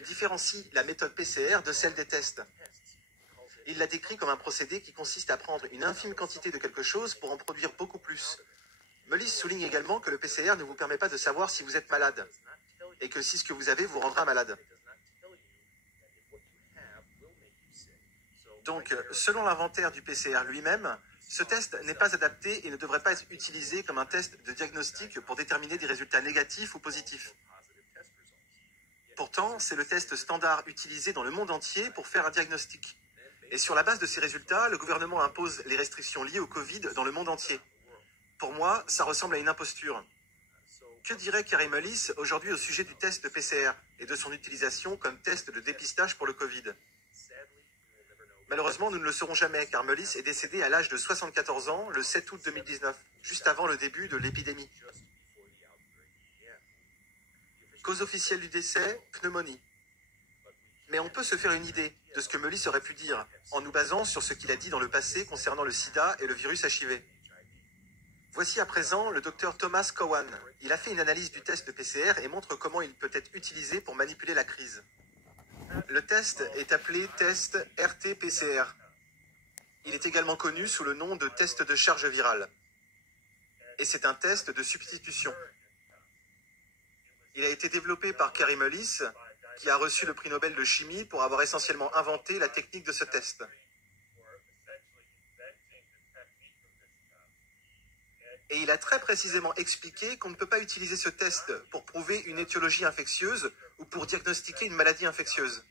il différencie la méthode PCR de celle des tests. Il la décrit comme un procédé qui consiste à prendre une infime quantité de quelque chose pour en produire beaucoup plus. Mullis souligne également que le PCR ne vous permet pas de savoir si vous êtes malade, et que si ce que vous avez vous rendra malade. Donc, selon l'inventaire du PCR lui-même, ce test n'est pas adapté et ne devrait pas être utilisé comme un test de diagnostic pour déterminer des résultats négatifs ou positifs. Pourtant, c'est le test standard utilisé dans le monde entier pour faire un diagnostic. Et sur la base de ces résultats, le gouvernement impose les restrictions liées au Covid dans le monde entier. Pour moi, ça ressemble à une imposture. Que dirait Kary Mullis aujourd'hui au sujet du test PCR et de son utilisation comme test de dépistage pour le Covid? Malheureusement, nous ne le saurons jamais, car Mullis est décédé à l'âge de 74 ans le 7 août 2019, juste avant le début de l'épidémie. Cause officielle du décès, pneumonie. Mais on peut se faire une idée de ce que Mullis aurait pu dire, en nous basant sur ce qu'il a dit dans le passé concernant le sida et le virus HIV. Voici à présent le docteur Thomas Cowan. Il a fait une analyse du test de PCR et montre comment il peut être utilisé pour manipuler la crise. Le test est appelé test RT-PCR. Il est également connu sous le nom de test de charge virale. Et c'est un test de substitution. Il a été développé par Kary Mullis, qui a reçu le prix Nobel de chimie pour avoir essentiellement inventé la technique de ce test. Et il a très précisément expliqué qu'on ne peut pas utiliser ce test pour prouver une étiologie infectieuse ou pour diagnostiquer une maladie infectieuse.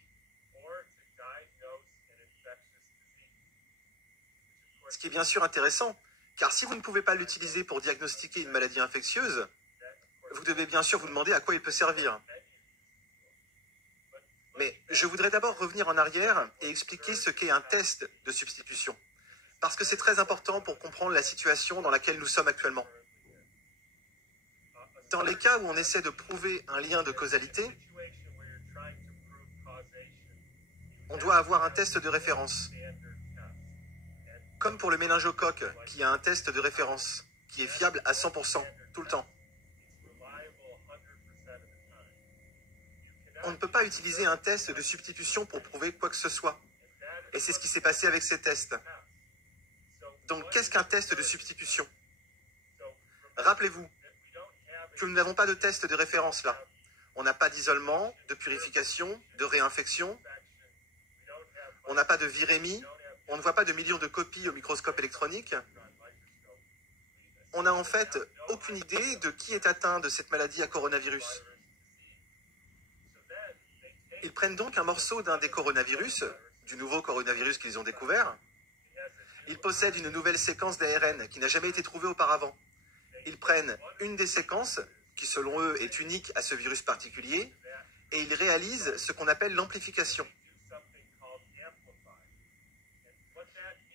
Ce qui est bien sûr intéressant, car si vous ne pouvez pas l'utiliser pour diagnostiquer une maladie infectieuse, vous devez bien sûr vous demander à quoi il peut servir. Mais je voudrais d'abord revenir en arrière et expliquer ce qu'est un test de substitution, parce que c'est très important pour comprendre la situation dans laquelle nous sommes actuellement. Dans les cas où on essaie de prouver un lien de causalité, on doit avoir un test de référence. Comme pour le méningocoque, qui a un test de référence, qui est fiable à 100%, tout le temps. On ne peut pas utiliser un test de substitution pour prouver quoi que ce soit. Et c'est ce qui s'est passé avec ces tests. Donc, qu'est-ce qu'un test de substitution? Rappelez-vous que nous n'avons pas de test de référence là. On n'a pas d'isolement, de purification, de réinfection. On n'a pas de virémie. On ne voit pas de millions de copies au microscope électronique. On n'a en fait aucune idée de qui est atteint de cette maladie à coronavirus. Ils prennent donc un morceau d'un des coronavirus, du nouveau coronavirus qu'ils ont découvert. Ils possèdent une nouvelle séquence d'ARN qui n'a jamais été trouvée auparavant. Ils prennent une des séquences, qui selon eux est unique à ce virus particulier, et ils réalisent ce qu'on appelle l'amplification.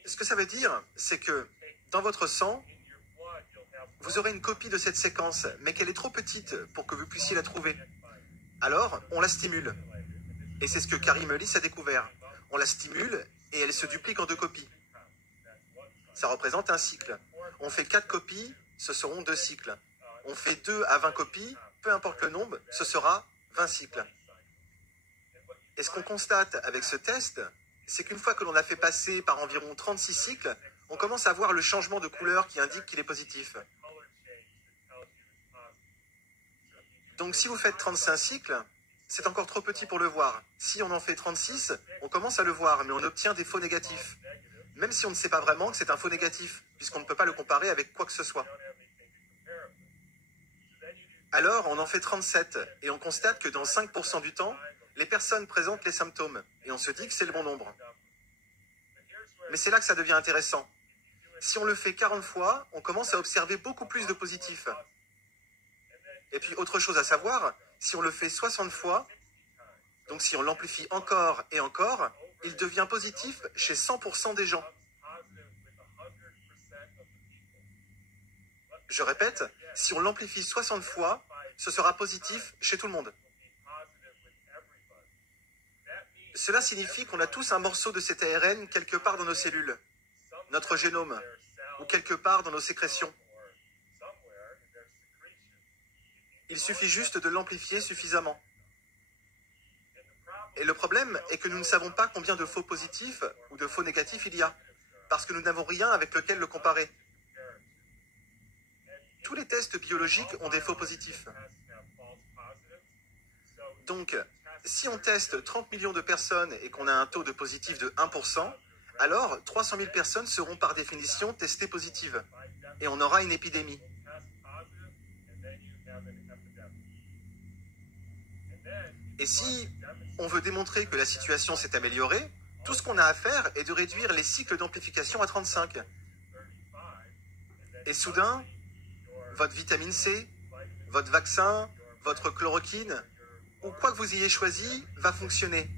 Ce que ça veut dire, c'est que dans votre sang, vous aurez une copie de cette séquence, mais qu'elle est trop petite pour que vous puissiez la trouver. Alors, on la stimule. Et c'est ce que Kary Mullis a découvert. On la stimule et elle se duplique en 2 copies. Ça représente un cycle. On fait 4 copies, ce seront 2 cycles. On fait 2 à 20 copies, peu importe le nombre, ce sera 20 cycles. Et ce qu'on constate avec ce test, c'est qu'une fois que l'on a fait passer par environ 36 cycles, on commence à voir le changement de couleur qui indique qu'il est positif. Donc si vous faites 35 cycles, c'est encore trop petit pour le voir. Si on en fait 36, on commence à le voir, mais on obtient des faux négatifs. Même si on ne sait pas vraiment que c'est un faux négatif, puisqu'on ne peut pas le comparer avec quoi que ce soit. Alors, on en fait 37, et on constate que dans 5% du temps, les personnes présentent les symptômes, et on se dit que c'est le bon nombre. Mais c'est là que ça devient intéressant. Si on le fait 40 fois, on commence à observer beaucoup plus de positifs. Et puis, autre chose à savoir, si on le fait 60 fois, donc si on l'amplifie encore et encore, il devient positif chez 100% des gens. Je répète, si on l'amplifie 60 fois, ce sera positif chez tout le monde. Cela signifie qu'on a tous un morceau de cet ARN quelque part dans nos cellules, notre génome, ou quelque part dans nos sécrétions. Il suffit juste de l'amplifier suffisamment. Et le problème est que nous ne savons pas combien de faux positifs ou de faux négatifs il y a, parce que nous n'avons rien avec lequel le comparer. Tous les tests biologiques ont des faux positifs. Donc, si on teste 30 millions de personnes et qu'on a un taux de positif de 1%, alors 300 000 personnes seront par définition testées positives. Et on aura une épidémie. Et si on veut démontrer que la situation s'est améliorée, tout ce qu'on a à faire est de réduire les cycles d'amplification à 35. Et soudain, votre vitamine C, votre vaccin, votre chloroquine, ou quoi que vous ayez choisi, va fonctionner.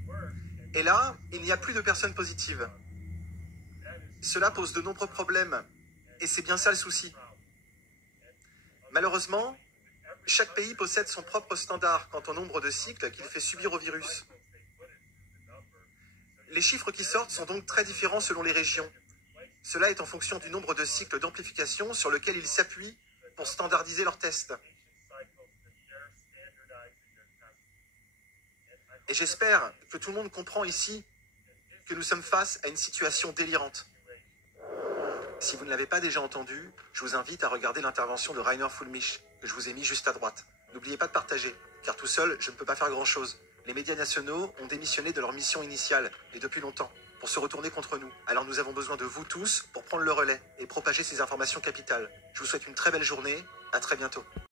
Et là, il n'y a plus de personnes positives. Cela pose de nombreux problèmes, et c'est bien ça le souci. Malheureusement, chaque pays possède son propre standard quant au nombre de cycles qu'il fait subir au virus. Les chiffres qui sortent sont donc très différents selon les régions. Cela est en fonction du nombre de cycles d'amplification sur lequel ils s'appuient pour standardiser leurs tests. Et j'espère que tout le monde comprend ici que nous sommes face à une situation délirante. Si vous ne l'avez pas déjà entendu, je vous invite à regarder l'intervention de Rainer Fulmich, que je vous ai mis juste à droite. N'oubliez pas de partager, car tout seul, je ne peux pas faire grand-chose. Les médias nationaux ont démissionné de leur mission initiale, et depuis longtemps, pour se retourner contre nous. Alors nous avons besoin de vous tous pour prendre le relais et propager ces informations capitales. Je vous souhaite une très belle journée, à très bientôt.